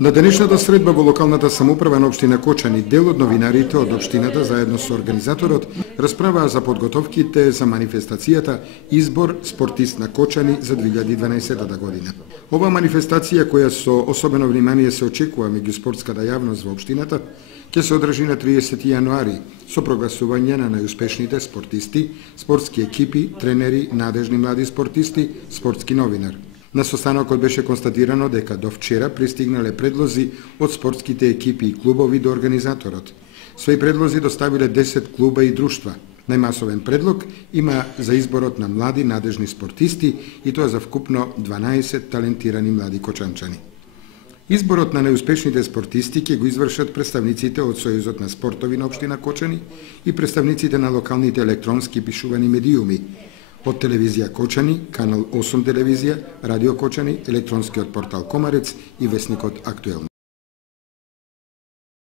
На денешната средба во локалната самоуправа на општина Кочани, дел од новинарите од општината заедно со организаторот расправаа за подготовките за манифестацијата Избор спортист на Кочани за 2012 година. Ова манифестација, која со особено внимание се очекува меѓу спортската јавност во општината, ќе се одржи на 30 јануари со прогласување на најуспешните спортисти, спортски екипи, тренери, надежни млади спортисти, спортски новинар. На состанокот беше констатирано дека до вчера пристигнале предлози од спортските екипи и клубови до организаторот. Свои предлози доставиле 10 клуба и друштва. Најмасовен предлог има за изборот на млади надежни спортисти и тоа за вкупно 12 талентирани млади кочанчани. Изборот на најуспешните спортисти ќе го извршат представниците од Сојузот на спортови на општина Кочани и представниците на локалните електронски пишувани медиуми, од телевизија Кочани, канал 8 телевизија, радио Кочани, електронскиот портал Комарец и весникот Актуелно.